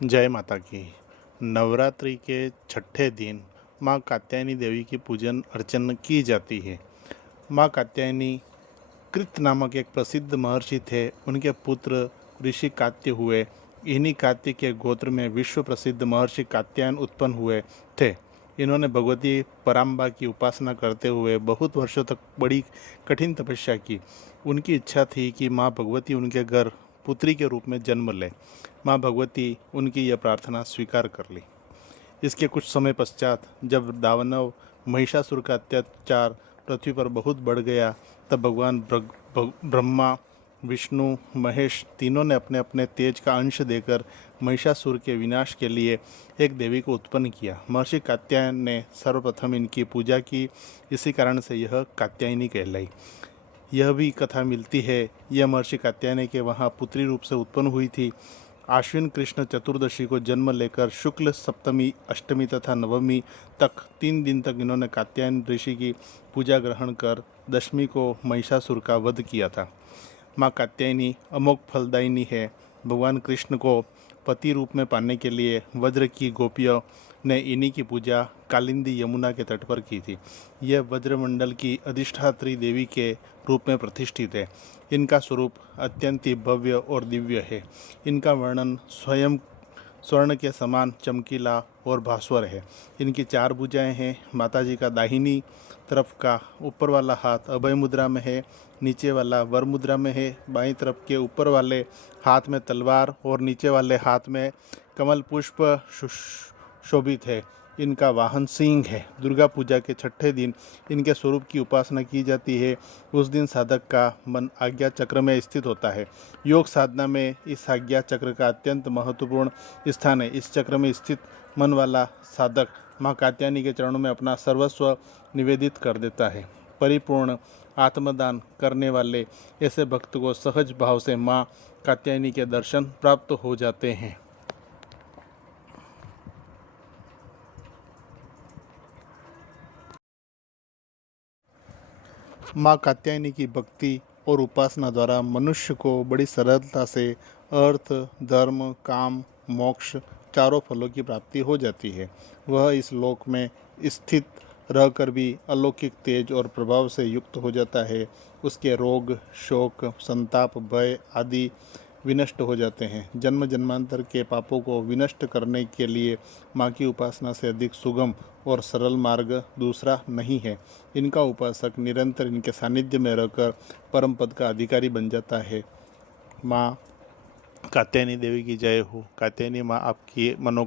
जय माता की। नवरात्रि के छठे दिन माँ कात्यायनी देवी की पूजन अर्चन की जाती है। माँ कात्यायनी कृत नामक एक प्रसिद्ध महर्षि थे। उनके पुत्र ऋषि कात्य हुए। इन्हीं कात्य के गोत्र में विश्व प्रसिद्ध महर्षि कात्यायन उत्पन्न हुए थे। इन्होंने भगवती पराम्बा की उपासना करते हुए बहुत वर्षों तक बड़ी कठिन तपस्या की। उनकी इच्छा थी कि माँ भगवती उनके घर पुत्री के रूप में जन्म ले। माँ भगवती उनकी यह प्रार्थना स्वीकार कर ली। इसके कुछ समय पश्चात जब दानव महिषासुर का अत्याचार पृथ्वी पर बहुत बढ़ गया, तब भगवान ब्रह्मा, विष्णु, महेश तीनों ने अपने अपने तेज का अंश देकर महिषासुर के विनाश के लिए एक देवी को उत्पन्न किया। महर्षि कात्यायन ने सर्वप्रथम इनकी पूजा की। इसी कारण से यह कात्यायनी कहलाई। यह भी कथा मिलती है, यह महर्षि कात्यायनी के वहाँ पुत्री रूप से उत्पन्न हुई थी। आश्विन कृष्ण चतुर्दशी को जन्म लेकर शुक्ल सप्तमी, अष्टमी तथा नवमी तक 3 दिन तक इन्होंने कात्यायन ऋषि की पूजा ग्रहण कर दशमी को महिषासुर का वध किया था। माँ कात्यायनी अमोघ फलदायिनी है। भगवान कृष्ण को पति रूप में पाने के लिए वज्र की गोपियों ने इन्हीं की पूजा कालिंदी यमुना के तट पर की थी। यह वज्रमंडल की अधिष्ठात्री देवी के रूप में प्रतिष्ठित है। इनका स्वरूप अत्यंत ही भव्य और दिव्य है। इनका वर्णन स्वयं स्वर्ण के समान चमकीला और भास्वर है। इनकी 4 भुजाएं हैं। माता जी का दाहिनी तरफ का ऊपर वाला हाथ अभय मुद्रा में है, नीचे वाला वर मुद्रा में है। बाईं तरफ के ऊपर वाले हाथ में तलवार और नीचे वाले हाथ में कमल पुष्प शोभित है। इनका वाहन सिंह है। दुर्गा पूजा के छठे दिन इनके स्वरूप की उपासना की जाती है। उस दिन साधक का मन आज्ञा चक्र में स्थित होता है। योग साधना में इस आज्ञा चक्र का अत्यंत महत्वपूर्ण स्थान है। इस चक्र में स्थित मन वाला साधक माँ कात्यायनी के चरणों में अपना सर्वस्व निवेदित कर देता है। परिपूर्ण आत्मदान करने वाले ऐसे भक्त को सहज भाव से माँ कात्यायनी के दर्शन प्राप्त हो जाते हैं। माँ कात्यायनी की भक्ति और उपासना द्वारा मनुष्य को बड़ी सरलता से अर्थ, धर्म, काम, मोक्ष चारों फलों की प्राप्ति हो जाती है। वह इस लोक में स्थित रहकर भी अलौकिक तेज और प्रभाव से युक्त हो जाता है। उसके रोग, शोक, संताप, भय आदि विनष्ट हो जाते हैं। जन्म जन्मांतर के पापों को विनष्ट करने के लिए माँ की उपासना से अधिक सुगम और सरल मार्ग दूसरा नहीं है। इनका उपासक निरंतर इनके सानिध्य में रहकर परम पद का अधिकारी बन जाता है। माँ कात्यायनी देवी की जय हो। कात्यायनी माँ आपकी मनो